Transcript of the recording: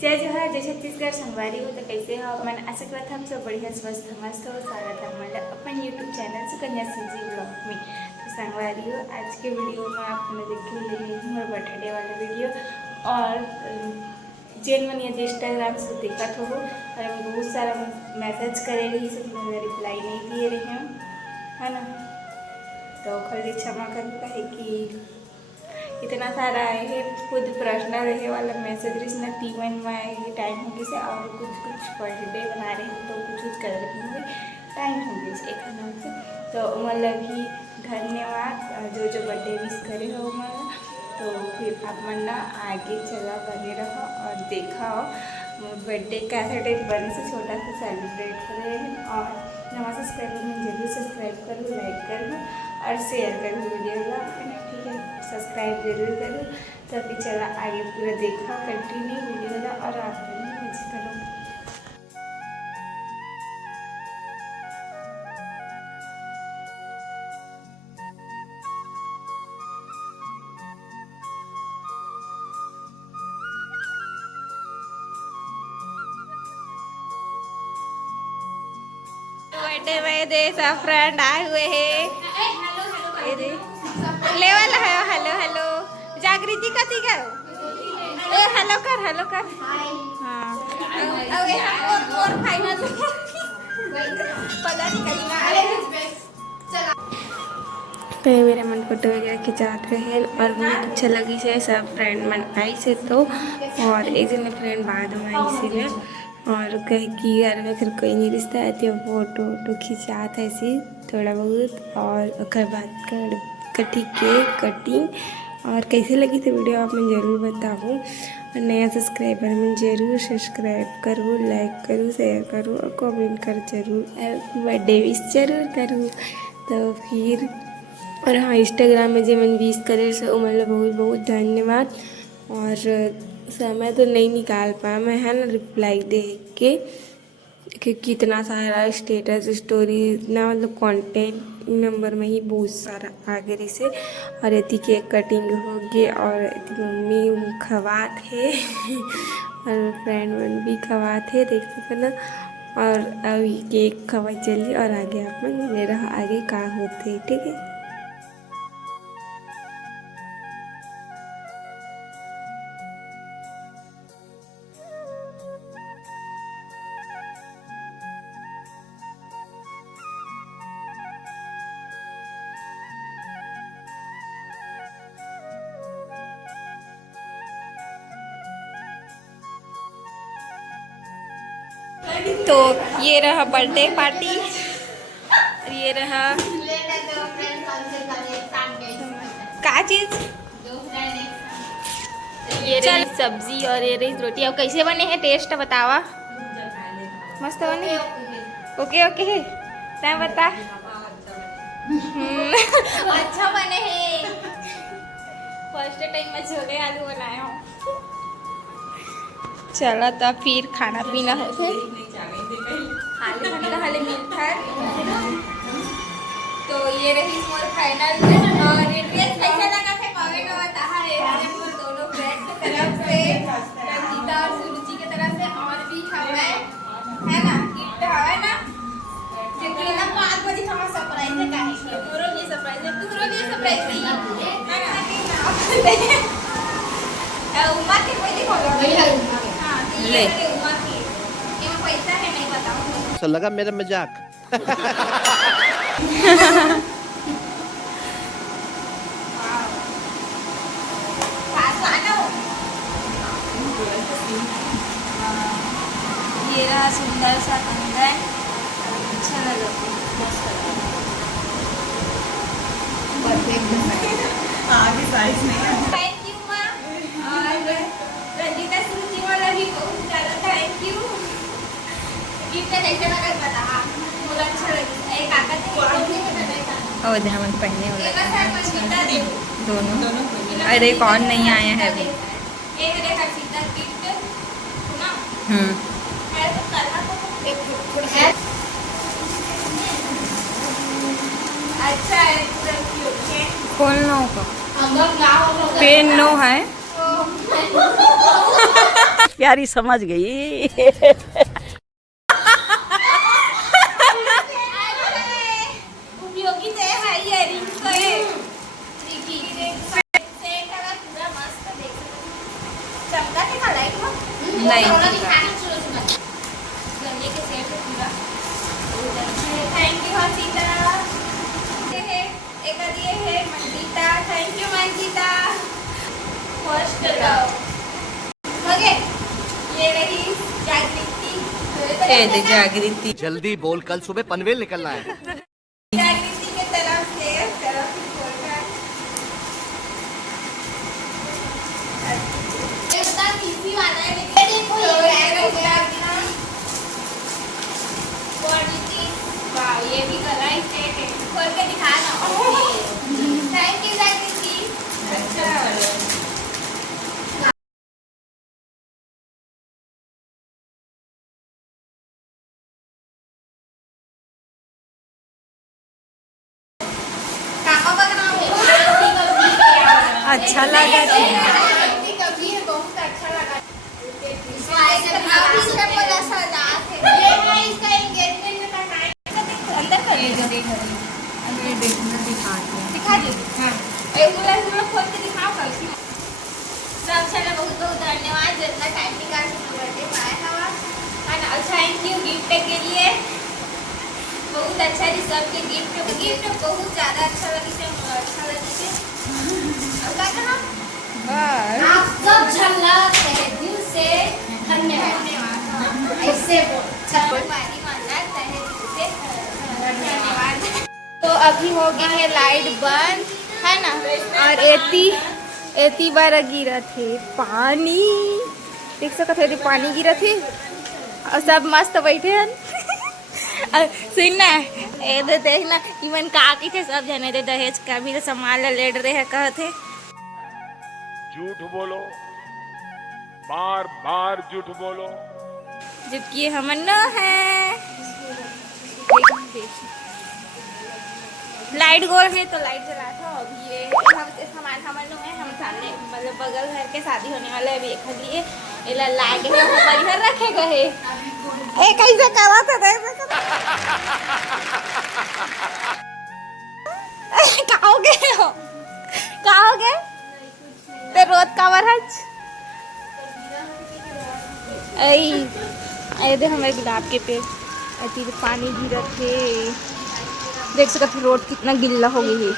जय जोहार, जय छत्तीसगढ़। संगवारी हो तो कैसे हो? मैंने आशा करता हम सब बढ़िया स्वस्थ मस्त हो। स्वागत है हमारे अपन यूट्यूब चैनल सुकन्या सिंजी ब्लॉग में। तो संगवारी हो, आज के वीडियो में आपने देखे हमारे बर्थडे वाला वीडियो और जेन मन या इंस्टाग्राम से देखा हो और हम बहुत सारा मैसेज करे रही से रिप्लाई नहीं दिए रहे हैं, है ना। तो खाली क्षमा करता है कि इतना सारा है खुद पर्सनल रहे वाला मैसेज रिश्ना टीवन में टाइम हो गया और कुछ बर्थडे बना रहे हैं तो कुछ कर रहे होंगे टाइम हो गया एक नाम से। तो मतलब ही धन्यवाद जो बर्थडे विश करे हो मन। तो फिर आप मन ना आगे चला बने रहो और देखा हो बर्थडे का बड़े से छोटा सा सेलिब्रेट करे हैं। और नवा सब्सक्राइबर में जरूर सब्सक्राइब करूँ, लाइक करूँ और शेयर करूँ वीडियो का, ठीक है। सब्सक्राइब जरूर करो। तो फिर चला आगे पूरा देखा कंटिन्यू वीडियो का और आप मजे करो। बर्थडे में दे सब फ्रेंड आए हुए हैं। लेवल है हेलो हेलो जागृति कथी का ए हेलो कर हाँ और फाइनल पता नहीं चला तो मेरे मन फोटो वगैरह खिंचाते रहे और बहुत अच्छा लगी से सब फ्रेंड मन आई से। तो और एक दिन फ्रेंड बाद में आई से और कह कि यार में फिर कोई नहीं रिश्ता है तो फोटो खिंचात ऐसी थोड़ा बहुत और उसके बाद कटी केक कटिंग। और कैसे लगी तो वीडियो आप मुझे ज़रूर बताओ और नया सब्सक्राइबर में ज़रूर सब्सक्राइब करूँ, लाइक करूँ, शेयर करूँ और कमेंट कर जरूर बर्थडे विश जरूर करूँ। तो फिर और हाँ इंस्टाग्राम में जो मैंने विश करे सो मतलब बहुत बहुत धन्यवाद। और समय तो नहीं निकाल पाया मैं, है ना, रिप्लाई दे के क्योंकि इतना सारा स्टेटस स्टोरी इतना मतलब कंटेंट नंबर में ही बहुत सारा आगे रही से। और यदि केक कटिंग हो गए और मम्मी खवा थे और फ्रेंड मन भी खवा थे देख सके ना। और अभी केक खवा चली और आगे आप मन मेरा आगे का होते, ठीक है। तो ये रहा बर्थडे पार्टी और ये रहा का चीज, ये रही सब्जी और ये रही रोटी। अब कैसे बने हैं टेस्ट बतावा? मस्त बने, ओके ओके तय बता। अच्छा बने हैं, फर्स्ट टाइम मैं छोले आलू बनाया हूँ। चलो तो फिर खाना पीना होते हाले मिलता है। तो ये रही मोर फाइनल और ये ड्रेस कैसा लगा है कमेंट में बता है। मोर दोनों फ्रेंड की तरफ से रंजीता और सुरुचि की तरफ से और भी हमें है ना गिफ्ट है ना, क्योंकि ना 5 बजे हमारा सरप्राइज है। काहे पूरा लिए सरप्राइज है, पूरा लिए सरप्राइज है ना। उमा के कोई देखो ले पैसा है नहीं बताऊं। अच्छा लगा मेरा मजाक। ये रहा सुंदर सा कंगन, अच्छा लगा, आगे साइज नहीं है। थैंक यू माँ। और रंजीता सुरुचि वाला भी बहुत ज़्यादा थैंक यू। गिफ्ट कैसे लगा बता, मुझे अच्छा लगा। एक काका थे और ध्यान पहनने वाला दोनों अरे कौन नहीं आया है अभी। एक रे हर्षिता गिफ्ट सुना है तो कलर को एक अच्छा है पूरा क्यूट। कौन नो का पेन नो है प्यारी समझ गई। उपयोगी से है ये रिंग को है देखी से कलर पूरा मस्त देख चमका दिखा लाइट में नहीं दिखाना शुरू सुना गले के सेट पूरा थैंक यू हसीता ये है एक दिए है Manjeeta thank you Manjeeta first लगाओ ओके ये रही जागृति जागृति जल्दी बोल, कल सुबह पनवेल निकलना है। जागृति के तरफ से बोलकर एकदम इजी वाला है लेकिन देखो ये हो गया वाह ये भी गला ही सेट है खोल के दिखा ना थैंक यू जागृति अच्छा अच्छा लगा कभी बहुत अच्छा लगा ये है इसका एंगेजमेंट का टाइम अंदर कर दिखा दे हाँ खोल के दिखाओ कल सब चलो बहुत बहुत धन्यवाद जितना टाइम निकाल के बर्थडे में आया हवा एंड थैंक यू गिफ्ट के लिए बहुत अच्छा रिसर्व के गिफ्ट बहुत ज़्यादा अच्छा लगी से अच्छा लगी से आप सब झल्ला दिल से धन्यवाद ऐसे धन्यवाद। तो अभी हो गई है लाइट बंद है ना और एती बार गिरा थे पानी देख सकते थे पानी गिरा थे और सब मस्त बैठे हैं सुनना ए दे देखना इवन काकी थे सब जने थे दहेज का भी सामान ले रहे हैं कहते झूठ बोलो, बार बार झूठ बोलो, जबकि ये हमन न है लाइट गोल है तो लाइट जला था अभी ये हम सामान हमन है हम सामने मतलब बगल घर के शादी होने वाला है अभी एक लिए एला लागे है हमारे घर रखे गए ए कैसे करा था देख काओगे ते रोज कावर हज आई दे हमारे गुलाब के पेड़ अति पानी गिरत थे देख सकते रोड कितना गिल्ला हो गई है